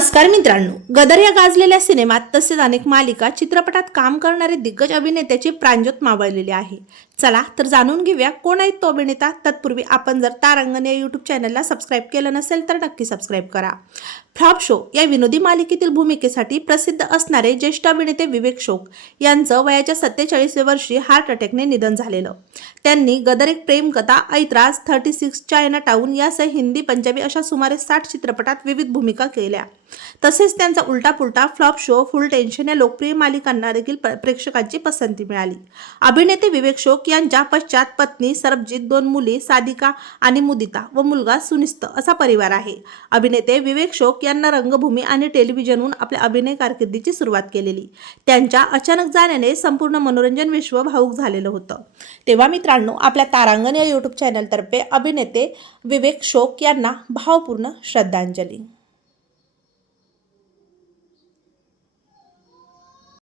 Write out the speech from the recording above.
नमस्कार मित्रांनो गदर या गाजलेल्या सिनेमात तसेच अनेक मालिका चित्रपटात काम करणारे दिग्गज अभिनेत्याची प्रांजोत मावळलेली आहे. चला तर जाणून घेऊया कोण आहेत तो अभिनेता. तत्पूर्वी आपण जर तारांगण या यूट्यूब चॅनलला सबस्क्राईब केलं नसेल तर नक्की सबस्क्राईब करा. फ्लॉप शो या विनोदी मालिकेतील भूमिकेसाठी प्रसिद्ध असणारे ज्येष्ठ अभिनेते विवेक शोक यांचं वयाच्या सत्तेचाळीसव्या वर्षी हार्ट अटॅकने निधन झालेलं. त्यांनी Gadar Ek Premkatha Aitraaz thirty six China Town यासह हिंदी पंजाबी अशा सुमारे साठ चित्रपटात विविध भूमिका केल्या. तसेच त्यांचा Ulta Pulta flop show full tension या लोकप्रिय मालिकांना देखील प्रेक्षकांची पसंती मिळाली. अभिनेते विवेक शोक यांच्या पश्चात पत्नी सरबजीत दोन मुली साधिका आणि मुदिता व मुलगा सुनिस्त असा परिवार आहे. अभिनेते विवेक शोक यांना रंगभूमी आणि टेलिव्हिजनहून आपल्या अभिनय कारकिर्दीची सुरुवात केलेली. त्यांच्या अचानक जाण्याने संपूर्ण मनोरंजन विश्व भाऊक झालेलं होतं. तेव्हा मित्रांनो आपल्या तारांगण या यूट्यूब चॅनलतर्फे अभिनेते विवेक शोक यांना भावपूर्ण श्रद्धांजली.